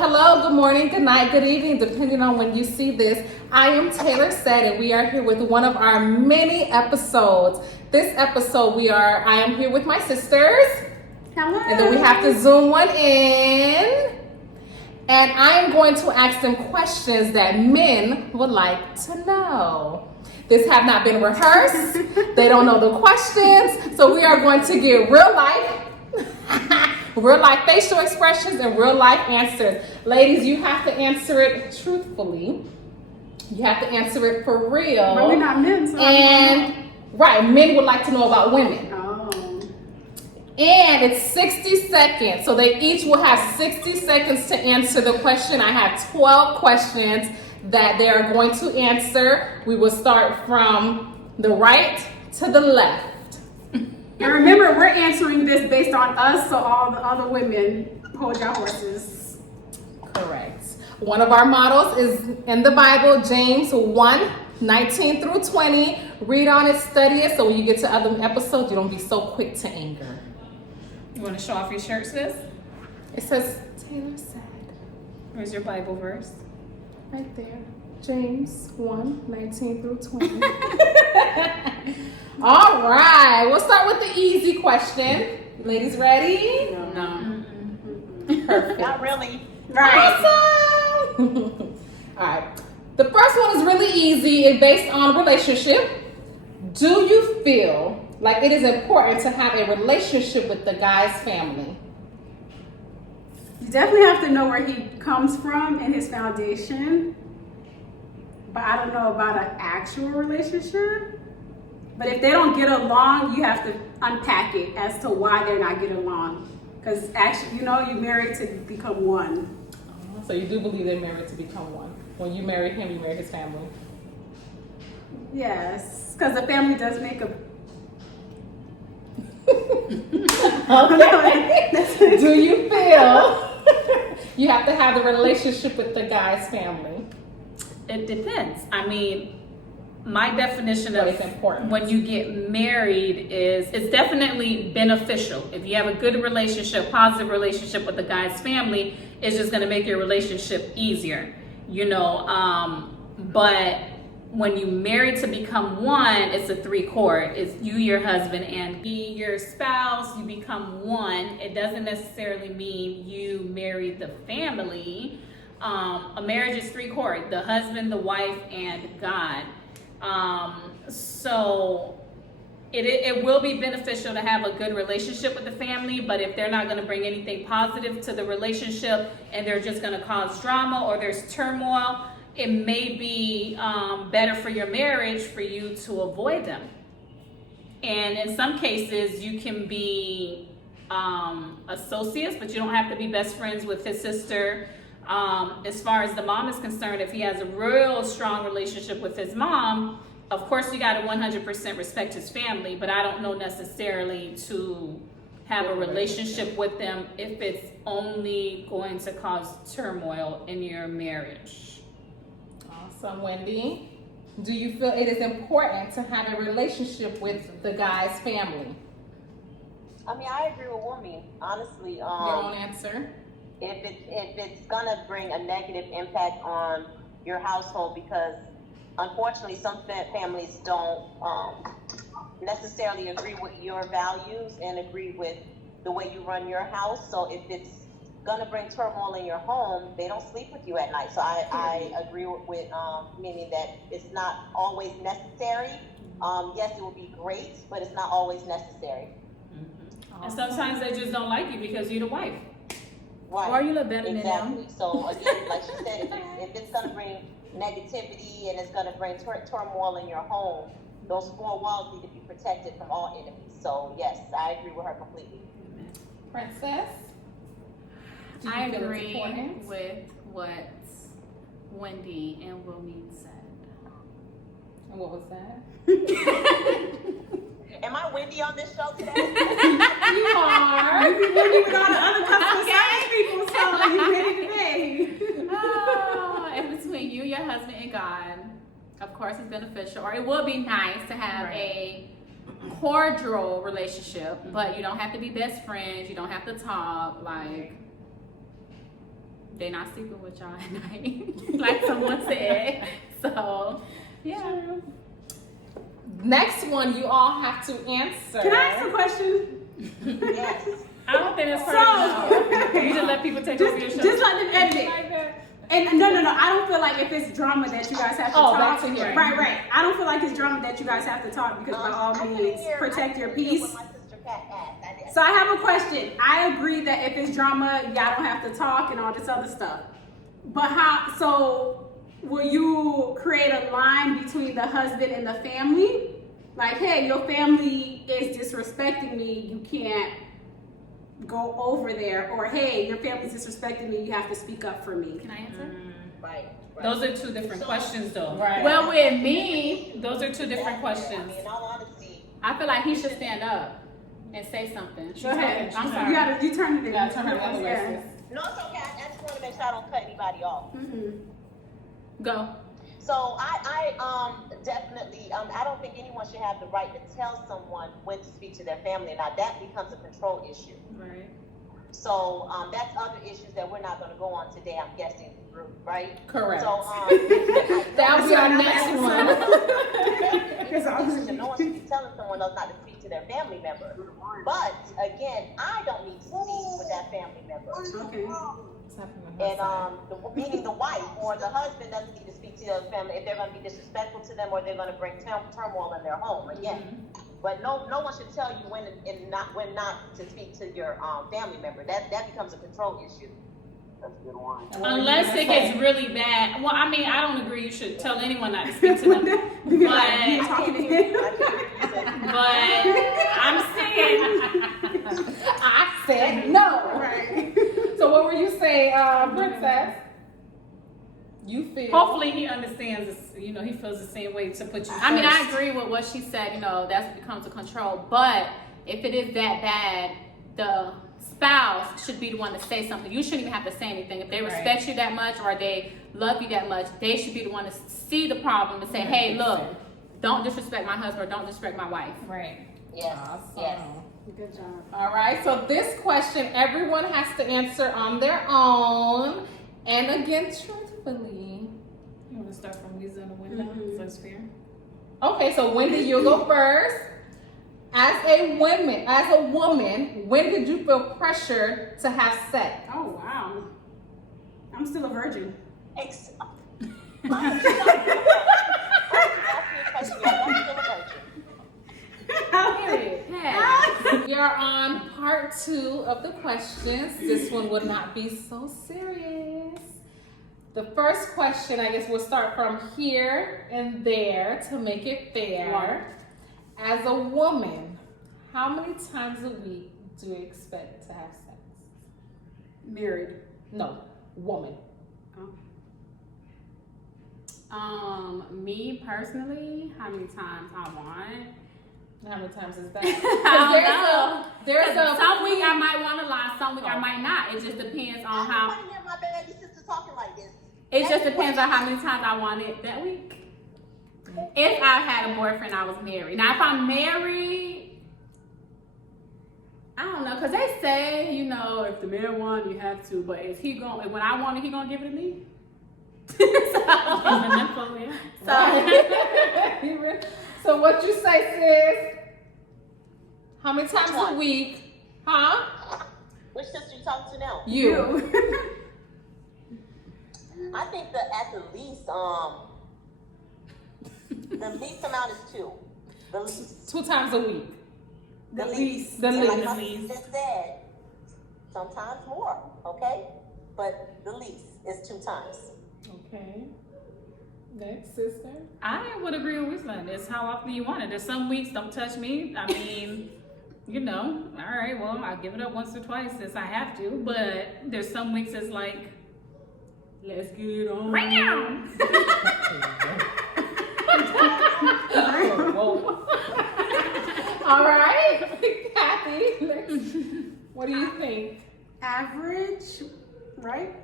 Hello, good morning, good night, good evening, depending on when you see this. I am Taylor Said, and we are here with one of our many episodes. This episode, I am here with my sisters. Hello. And then we have to zoom one in. And I am going to ask them questions that men would like to know. This have not been rehearsed. They don't know the questions. So we are going to get real life facial expressions and real life answers. Ladies, you have to answer it truthfully. You have to answer it for real. But we're not men, so men would like to know about women. Oh. And it's 60 seconds. So they each will have 60 seconds to answer the question. I have 12 questions that they are going to answer. We will start from the right to the left. And remember, we're answering this based on us, so all the other women, hold your horses. Correct. One of our models is in the Bible, James 1:19 through 20. Read on it, study it, so when you get to other episodes, you don't be so quick to anger. You want to show off your shirt, sis? It says, Taylor Said. Where's your Bible verse? Right there. James 1:19 through 20. All right, we'll start with the easy question. Ladies ready? No. Perfect. Not really. Awesome. All right. The first one is really easy. It's based on relationship. Do you feel like it is important to have a relationship with the guy's family? You definitely have to know where he comes from and his foundation. But I don't know about an actual relationship. But if they don't get along, you have to unpack it as to why they're not getting along. Because actually, you're married to become one. So you do believe they're married to become one. When you marry him, you marry his family. Yes, because the family does make a... Okay. Do you feel you have to have the relationship with the guy's family? It depends. I mean, my definition But of it's important. when you get married is it's definitely beneficial. If you have a good relationship, positive relationship with the guy's family, it's just going to make your relationship easier, but when you marry to become one, it's a three chord. It's you, your husband, and your spouse. You become one. It doesn't necessarily mean you marry the family. A marriage is three chord: the husband, the wife, and God. So it will be beneficial to have a good relationship with the family, but if they're not going to bring anything positive to the relationship and they're just going to cause drama or there's turmoil, it may be better for your marriage for you to avoid them. And in some cases, you can be associates, but you don't have to be best friends with his sister. As far as the mom is concerned, if he has a real strong relationship with his mom, of course you got to 100% respect his family, but I don't know necessarily to have a relationship with them if it's only going to cause turmoil in your marriage. Awesome, Wendy. Do you feel it is important to have a relationship with the guy's family? I mean, I agree with Wumi, honestly. Your own answer? If it's gonna bring a negative impact on your household, because unfortunately some families don't necessarily agree with your values and agree with the way you run your house. So if it's gonna bring turmoil in your home, they don't sleep with you at night. So I agree with meaning that it's not always necessary. Yes, it would be great, but it's not always necessary. Mm-hmm. And sometimes they just don't like you because you're the wife. Right. Or you look better exactly. than them. So again, like she said, if it's going to bring negativity and it's going to bring turmoil in your home, those four walls need to be protected from all enemies. So yes, I agree with her completely. Princess? Do you I feel it's agree important? with what Wendy and Wilmeet said. And what was that? Am I Wendy on this show today? You are. You be working with all the other customer service people, so you ready today. Oh, and between you, your husband, and God, of course, it's beneficial, or it would be nice to have a cordial relationship, but you don't have to be best friends. You don't have to talk. Like, they're not sleeping with y'all at night, like someone said. So, yeah. Next one, you all have to answer. Can I ask a question? Yes. I don't think that's part So- You just let people take over your show. Just let them edit it. And no, I don't feel like if it's drama that you guys have to Oh, talk. that's in here. Right. I don't feel like it's drama that you guys have to talk because by all I couldn't means, hear- protect I your couldn't hear peace. what my sister Pat asked. I didn't- So I have a question. I agree that if it's drama, y'all don't have to talk and all this other stuff. But so will you create a line between the husband and the family? Like, hey, your family is disrespecting me, you can't go over there. Or hey, your family's disrespecting me, you have to speak up for me. Can I answer? Right. Those are two different questions, though. Right. Well, with me, Those are two different I questions. mean, in all honesty, I feel like he should stand up and say something. Go ahead. I'm You sorry. you turn it in. You gotta turn her the other way, Yeah. sis. no, it's okay. I just want to make sure I don't cut anybody off. Mhm. Go. So I definitely, I don't think anyone should have the right to tell someone when to speak to their family. Now that becomes a control issue. Right. So that's other issues that we're not going to go on today. I'm guessing, right? Correct. So That'll be our next one. no one should be telling someone else not to speak to their family member. But again, I don't need to speak with that family member. Okay. And meaning the wife or the husband doesn't need to speak to the family if they're going to be disrespectful to them or they're going to bring turmoil in their home. Again, but no one should tell you when not to speak to your family member. That becomes a control issue. That's a good one. Unless it gets really bad. Well, I mean, I don't agree you should tell anyone not to speak to them. You be like, But- you talking to him? But I'm saying, I said no. Right. So what were you saying, Princess? You feel? hopefully he understands this, he feels the same way to put you I mean, I first. agree with what she said, that becomes a control. But if it is that bad, the spouse should be the one to say something. You shouldn't even have to say anything. If they respect you that much or they love you that much, they should be the one to see the problem and say, hey, look, don't disrespect my husband or don't disrespect my wife. Right. Yes. Awesome. Yes. Good job. All right, so this question everyone has to answer on their own. And again, truthfully. You want to start from Weezer and the window? Mhm. So it's fair. Okay, so Wendy, you'll go first. As a woman, when did you feel pressure to have sex? Oh wow. I'm still a virgin. Period. Hey. We are on part 2 of the questions. This one would not be so serious. The first question, I guess we'll start from here and there to make it fair. As a woman, how many times a week do you expect to have sex? Married. No, woman. Me personally, how many times I want? How many times is that? I There's a some week I might want to lie, some week I might not. It just depends on I how. don't want to hear my baby sister talking like this. It just depends on how many times I want it that week. If I had a boyfriend, I was married. Now, if I'm married, I don't know, cause they say, if the man wants, you have to. But is he going? When I want it, he gonna give it to me? So what you say, sis? How many times a one? week? Huh? Which sister you talking to now? You. I think that at the least, the least amount is 2. The least. 2 times a week. The least. The And like least. my sister said, sometimes more, okay? But the least is 2 times. Okay. Next, sister. I would agree with Wisman. It's how often you want it. There's some weeks, don't touch me. I mean, all right, well, I'll give it up once or twice since I have to. But there's some weeks it's like, let's get it on. Right now. All right. Kathy, next. What do you think? Average, right?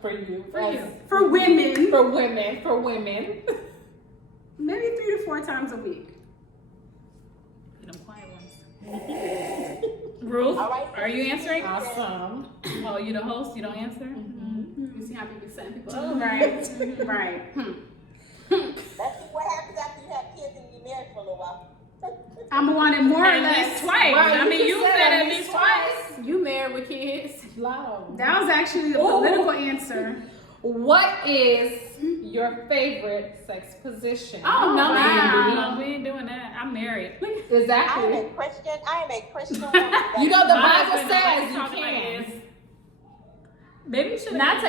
For you. For you. For women, For women. maybe 3 to 4 times a week. Them quiet ones. Ruth, All right. are you answering? Awesome. Oh, you the host? You don't answer? Mm-hmm. how people setting people up. Right. Right. That's what happens after you have kids and you married for a little while. I'm want it more or At less. least twice. Right, I mean, you you said said at at least twice. You married with kids. Loud. That was actually a political answer. What is your favorite sex position? Oh, no, wow. No, we ain't doing that. I'm married. I am Exactly. a Christian woman. You know the My Bible husband says likes you talking like can. this. Maybe we should Not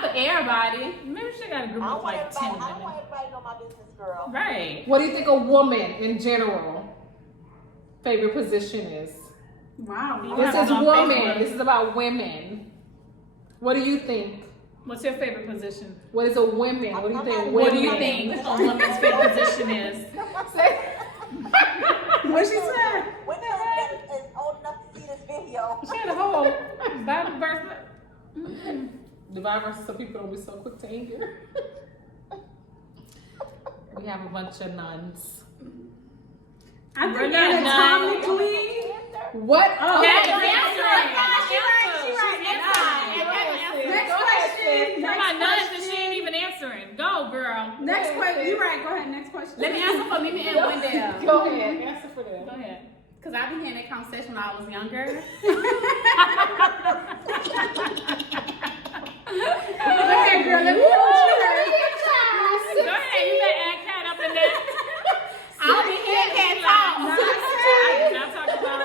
for everybody. Maybe we should got a group I of don't want like 10 everybody. I don't want women. everybody to know my business, girl. Right. What do you think a woman in general favorite position is? Wow. This have is it on women. Facebook. This is about women. What do you think? What's your favorite position? What is a woman? What do you think? What do you women- think a woman's favorite position is? What she said? When somebody is old enough to see this video, She had a whole Bible verse. The Bible, so people don't be so quick to anger. We have a bunch of nuns. I We're think not anatomically. What? Oh, That's okay. answering. She's right. Next question. Come on, none Next that she question. ain't even answering. Go, girl. Next question. You're right. Go ahead. Next question. Let me answer for Mimi and Wendell. Go ahead. Answer for them. Go ahead. Because I've been hearing that conversation when I was younger. Okay, girl. Let me hear what you heard. Go ahead. You better add cat up in there. I'll be hearing cat talk. I did not talk about.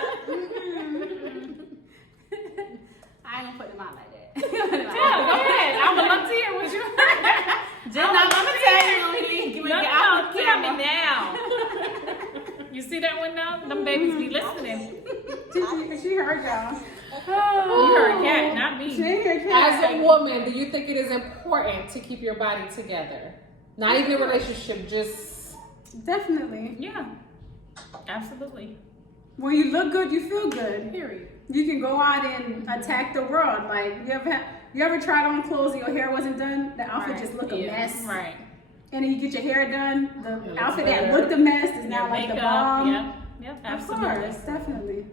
I ain't gonna put them out like that. Yeah, go ahead. I would love to hear what you Just not gonna tell you when we leave. No, no, get on me now. You see that one now? Them babies be listening. She heard y'all. You heard cat, not She me. ain't hear As cat. a woman, do you think it is important to keep your body together? Not even a relationship, just Definitely. Yeah, absolutely. When you look good, you feel good. Period. You can go out and attack the world. Like you ever tried on clothes and your hair wasn't done? The outfit Right. just look a mess. Right. And then you get your hair done. The looks outfit better. that looked a mess is now Your like the makeup, bomb. Yep, Of absolutely. course, definitely.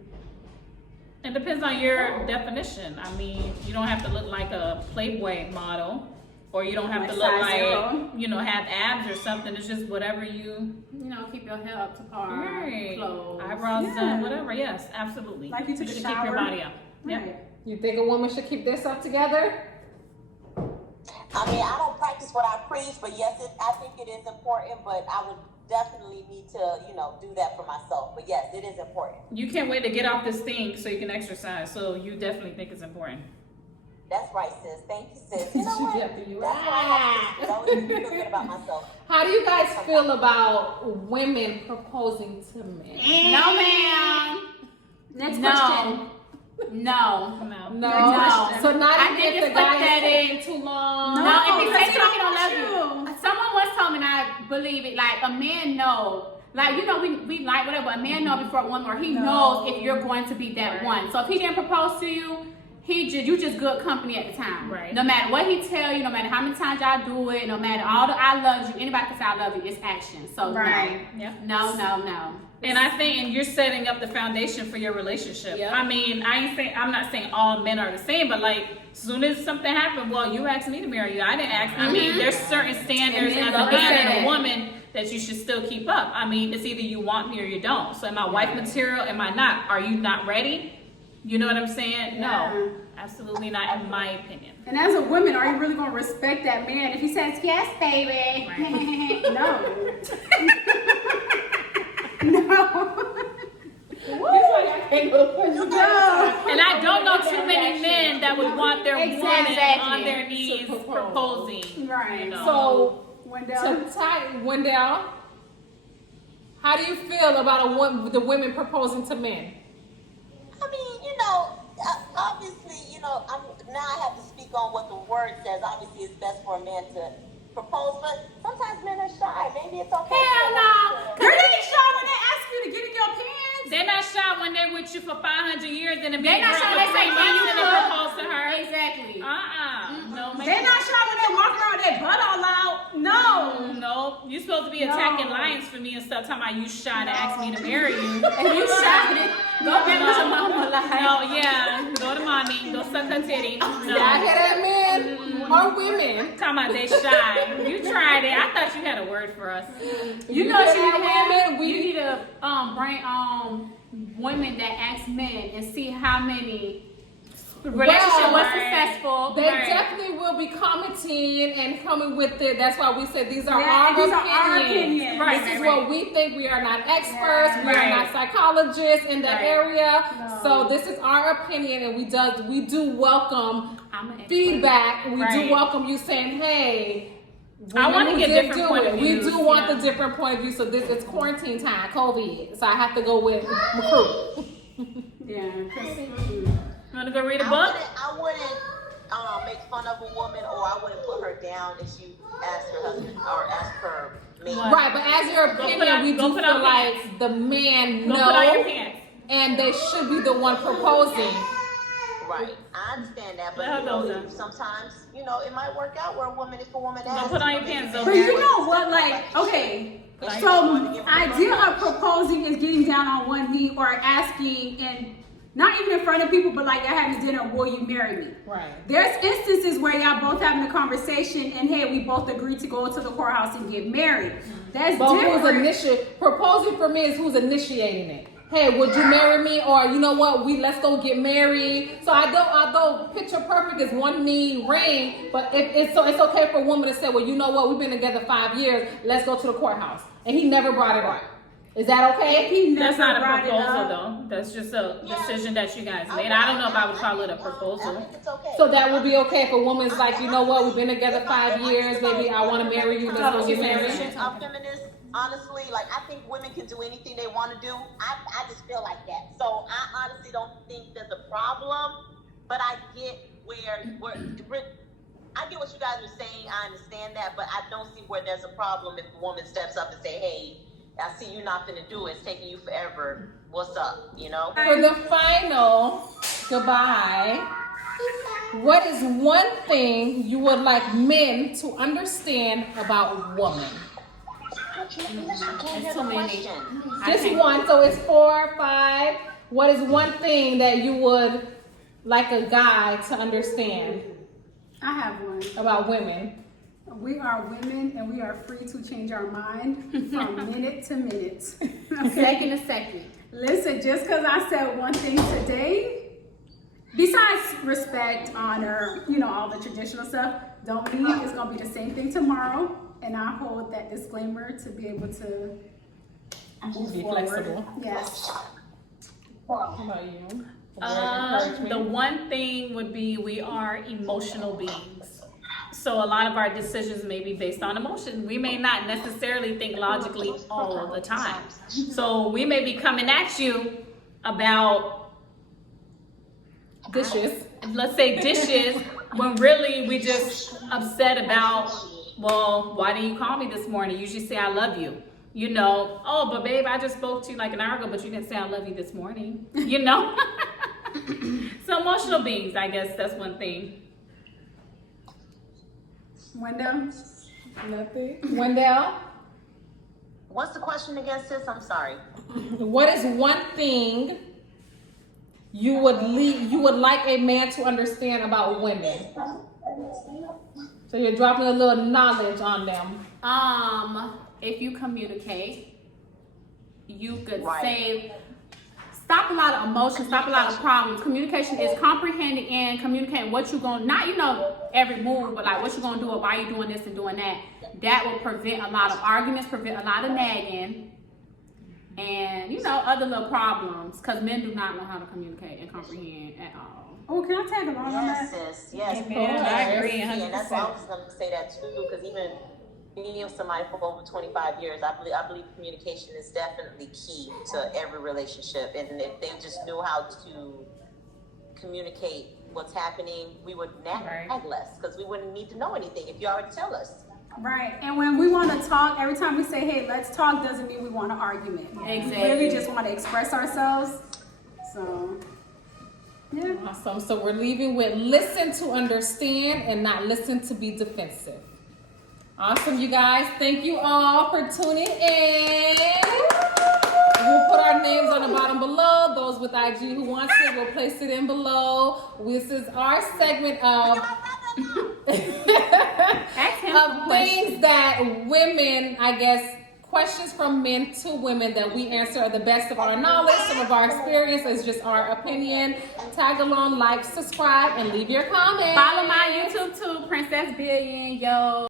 It depends on your definition. I mean, you don't have to look like a Playboy model, or you don't have Like to look size like, zero. have abs or something. It's just whatever you. You know, keep your hair up to par. Right. Clothes. Eyebrows Yeah. done, whatever. Yes, absolutely. Like you took a should keep your shower. body up. Yep. Right. you think a woman should keep this up together? I mean, I don't practice what I preach, but yes, I think it is important. But I would definitely need to, do that for myself. But yes, it is important. You can't wait to get off this thing so you can exercise. So you definitely think it's important. That's right, sis. Thank you, sis. You know She what? got you. That's what I have to do. I always feel good about myself. How do you guys feel about women proposing to men? No, ma'am. Next No. question. No. No. No. question. So not I even think if the it's guy is pathetic. taking too long. No, if he because says he don't want love you. Someone once told me, and I believe it, like a man know. Like, we like whatever, a man know before a woman, or he knows if you're going to be that one. So if he didn't propose to you, you just good company at the time. Right. No matter what he tell you, no matter how many times y'all do it, no matter all the I love you, anybody can say I love you, it's action. So Right. Yeah. no. No. And I think, and you're setting up the foundation for your relationship. Yep. I mean, I'm not saying all men are the same, but like, as soon as something happened, well, you asked me to marry you. I didn't ask. I mean, there's certain standards And as then a man and a 100%. woman that you should still keep up. I mean, it's either you want me or you don't. So am I wife material? Am I not? Are you not ready? You know what I'm saying? No, Yeah. absolutely not, in my opinion. And as a woman, are you really gonna respect that man if he says yes, baby? No. No. No. And I don't know too many men that would want their woman Exactly. on their knees To propose. proposing. Right. You know. So Wendell. Wendell, how do you feel about the women proposing to men? I mean, obviously, now I have to speak on what the word says. Obviously, it's best for a man to propose, but sometimes men are shy. Maybe it's okay. Hell no. Girl, they get shy when they ask you to get in your pants. They're not shy when they're with you for 500 years and a They not shy, they say, "Can you and cook?" propose to her. Exactly. No, They not shy when they walk around with their butt all out. No. No, you're supposed to be No. attacking lions for me and stuff. Talking about you shy to ask me to marry you. And you shot it. Go back with your mama like. No, yeah, go to mommy, go suck her titty. Y'all No, hear that, man? Are women? Talking about they shy. You tried it. I thought you had a word for us. You know what you need to have? women. You need to bring women that ask men and see how many relationship was successful. They Right. definitely will be commenting and coming with it. That's why we said these are Yeah, our these opinions. are our opinions. Right, This is right, what we think. We are not experts. Yeah. We Right. are not psychologists in that Right. area. No. So this is our opinion, and we do welcome I'm an expert. feedback. We Right. do welcome you saying, "Hey." I women wanna who get did different do point it. of We views, do want yeah. the different point of view. So this it's quarantine time, COVID. So I have to go with McCrew. Yeah. 'cause, You want to go read a I book? wouldn't make fun of a woman, or I wouldn't put her down if she asked her husband or asked her man. Right, but as your Go put opinion, on- we go do put feel on like the man Go put on your know, pants. and they should be the one proposing. Right, I understand that, but Let her go, then. sometimes it might work out where if a woman Go asks. put on your pants, though. But you know what? Like, okay. So idea of proposing is getting down on one knee or asking, and not even in front of people, but like y'all having dinner, will you marry me? Right. There's instances where y'all both having a conversation and hey, we both agreed to go to the courthouse and get married. That's But different. proposing for me is who's initiating it. Hey, would you marry me? Or you know what? Let's go get married. So although picture perfect is one knee ring, but it's okay for a woman to say, well, you know what? We've been together 5 years. Let's go to the courthouse. And he never brought it up. Is that okay? He That's never not a brought it proposal, up. though. That's just a decision that you guys made. I don't know if I would call it a I proposal. think it's okay. So that would be okay if a woman's like, you know what? We've been together 5 years. Maybe I want to marry you. Let's go get married. I'm feminist. Honestly, like I think women can do anything they want to do. I just feel like that. So I honestly don't think there's a problem, but I get where I get what you guys are saying. I understand that, but I don't see where there's a problem if a woman steps up and say, "Hey, I see you not gonna do it. It's taking you forever. What's up?" For the final goodbye, what is one thing you would like men to understand about women? It's too many. Just one, so it's 4 or 5. What is one thing that you would like a guy to understand I have one. about women? We are women and we are free to change our mind from minute to minute. Second to second. Listen, just because I said one thing today, besides respect, honor, all the traditional stuff, don't mean it's going to be the same thing tomorrow. And I hold that disclaimer to be able to move Be forward. flexible. Yes. How about you? The one thing would be we are emotional beings. So a lot of our decisions may be based on emotion. We may not necessarily think logically all the time. So we may be coming at you about, Dishes. let's say dishes, when really we just upset about, well, why didn't you call me this morning? You usually say I love you. Oh, but babe, I just spoke to you like an hour ago, but you didn't say I love you this morning. So emotional beings, I guess that's one thing. Wendell? Nothing. Wendell, What's the question again, sis? I'm sorry. what is one thing you would like a man to understand about women? So you're dropping a little knowledge on them. If you communicate, you could Right. save. Stop a lot of emotions, stop a lot of problems. Communication is comprehending and communicating what you're going to, not, every move, but like what you're going to do or why you're doing this and doing that. That will prevent a lot of arguments, prevent a lot of nagging, and, other little problems. Because men do not know how to communicate and comprehend at all. Oh, can I tag along on Yes, that? sis. Yes. Amen. I agree, And that's 100%. I was going to say that too, because even being with somebody for over 25 years, I believe communication is definitely key to every relationship. And if they just knew how to communicate what's happening, we would nag less, because we wouldn't need to know anything if you already tell us. Right. And when we want to talk, every time we say, hey, let's talk, doesn't mean we want an argument. Exactly. We really just want to express ourselves. So, yeah. Awesome. So we're leaving with listen to understand and not listen to be defensive. Awesome, you guys. Thank you all for tuning in. We'll put our names on the bottom below. Those with IG who wants it, we'll place it in below. This is our segment of Ask him some of questions. things that women, I guess, questions from men to women that we answer are the best of our knowledge, some of our experience. It's just our opinion. Tag along, like, subscribe, and leave your comments. Follow my YouTube too, Princess Billion. Yo.